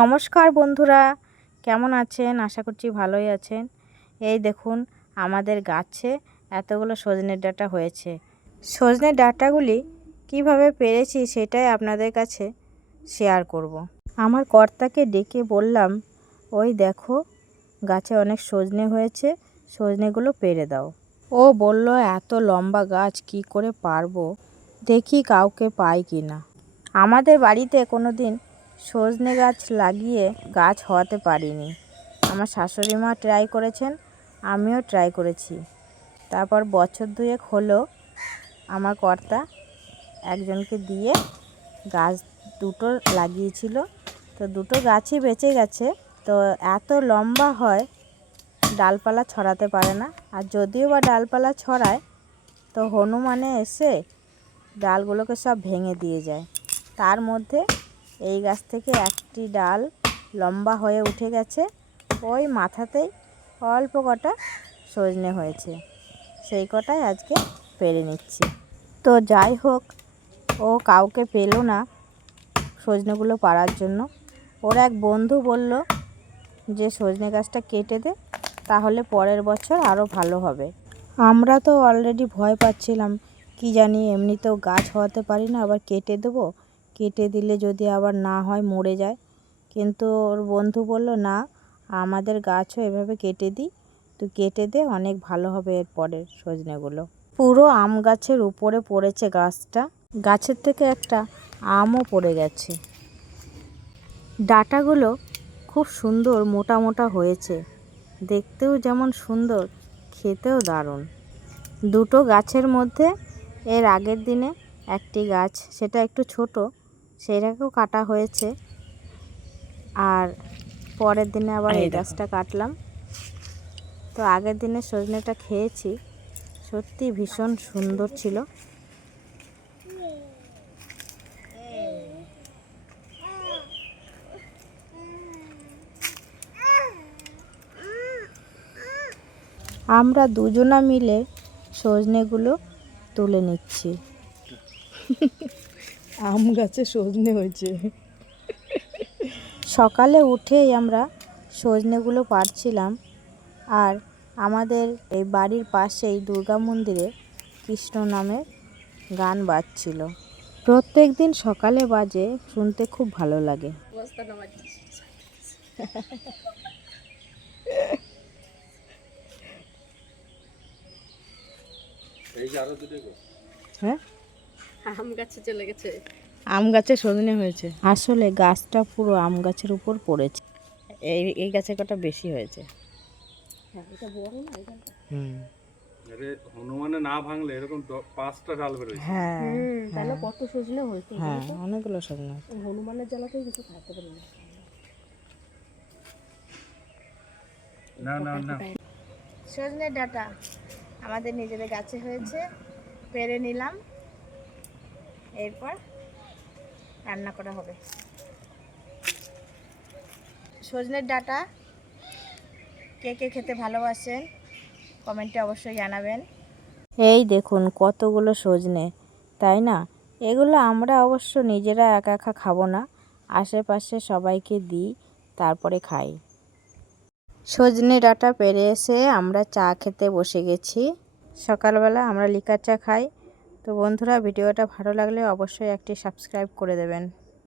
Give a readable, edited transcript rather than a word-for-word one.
নমস্কার বন্ধুরা, কেমন আছেন? আশা করছি ভালোই আছেন। এই দেখুন আমাদের গাছে এতগুলো সজনের ডাঁটা হয়েছে। সজনের ডাঁটাগুলি কিভাবে পেরেছি সেটাই আপনাদের কাছে শেয়ার করব। আমার কর্তাকে ডেকে বললাম, ওই দেখো গাছে অনেক সজনে হয়েছে, সজনেগুলো পেরে দাও। ও বলল, এত লম্বা গাছ কি করে পারবো, দেখি কাউকে পাই কি না। আমাদের বাড়িতে কোনো দিন সজনে গাছ লাগিয়ে গাছ হওয়াতে পারিনি। আমার শাশুড়ি মা ট্রাই করেছেন, আমিও ট্রাই করেছি। তারপর বছর দুয়েক হলো আমার কর্তা একজনকে দিয়ে গাছ দুটো লাগিয়েছিল, তো দুটো গাছই বেঁচে গেছে। তো এত লম্বা হয়, ডালপালা ছড়াতে পারে না, আর যদিও বা ডালপালা ছড়ায় তো হনুমানে এসে ডালগুলোকে সব ভেঙে দিয়ে যায়। তার মধ্যে এই গাছ থেকে একটি ডাল লম্বা হয়ে উঠে গেছে, ওই মাথাতেই অল্প কটা সজনে হয়েছে, সেই কটাই আজকে পেরে নিচ্ছি। তো যাই হোক, ও কাউকে পেল না সজনেগুলো পাড়ার জন্য। ওর এক বন্ধু বলল যে সজনে গাছটা কেটে দে, তাহলে পরের বছর আরও ভালো হবে। আমরা তো অলরেডি ভয় পাচ্ছিলাম, কি জানি এমনিতেও গাছ হওয়াতে পারি না, আবার কেটে দেবো, কেটে দিলে যদি আবার না হয় মরে যায়। কিন্তু ওর বন্ধু বলল, না আমাদের গাছও এভাবে কেটে দিই, তুই কেটে দে, অনেক ভালো হবে এর পরের সজনেগুলো। পুরো আম গাছের উপরে পড়েছে গাছটা, গাছের থেকে একটা আমও পড়ে গেছে। ডাঁটাগুলো খুব সুন্দর মোটা মোটা হয়েছে, দেখতেও যেমন সুন্দর, খেতেও দারুণ। দুটো গাছের মধ্যে এর আগের দিনে একটি গাছ, সেটা একটু ছোট, সেটাকেও কাটা হয়েছে, আর পরের দিনে আবার এই গাছটা কাটলাম। তো আগের দিনে সজনেটা খেয়েছি, সত্যি ভীষণ সুন্দর ছিল। আমরা দুজনা মিলে সজনেগুলো তুলে নিচ্ছি। আম গাছে সজনে হয়েছে। সকালে উঠেই আমরা সজনেগুলো পাড়ছিলাম, আর আমাদের এই বাড়ির পাশেই দুর্গা মন্দিরে কৃষ্ণ নামের গান বাজছিল। প্রত্যেক দিন সকালে বাজে, শুনতে খুব ভালো লাগে। হ্যাঁ, আম গাছে চলে গেছে। আম গাছে সজনে হয়েছে। আসলে গাছটা পুরো আম গাছের উপর পড়েছে। এই গাছে কটা বেশি হয়েছে। হ্যাঁ, এটা বড় না এই গাছটা। আরে হনুমানে না ভাঙলে এরকম 5টা ডাল বেরোয়। হ্যাঁ তাহলে কত সজনে হয়েছে। হ্যাঁ, অনেকগুলো সজনে। হনুমানের জ্বালাতেই কিছু খাইতে পারি না। না সজনের ডাঁটা আমাদের নিজেদের গাছে হয়েছে, পেরে নিলাম, এরপর রান্না করা হবে। সজনের ডাঁটা কে কে খেতে ভালোবাসেন কমেন্টে অবশ্যই জানাবেন। এই দেখুন কতগুলো সজনে, তাই না? এগুলো আমরা অবশ্য নিজেরা একা একা খাবো না, আশেপাশে সবাইকে দিই, তারপরে খাই। সজনে ডাঁটা পেরে এসে আমরা চা খেতে বসে গেছি। সকালবেলা আমরা লিকার চা খাই। তো বন্ধুরা, ভিডিওটা ভালো লাগলে অবশ্যই একটি সাবস্ক্রাইব করে দেবেন।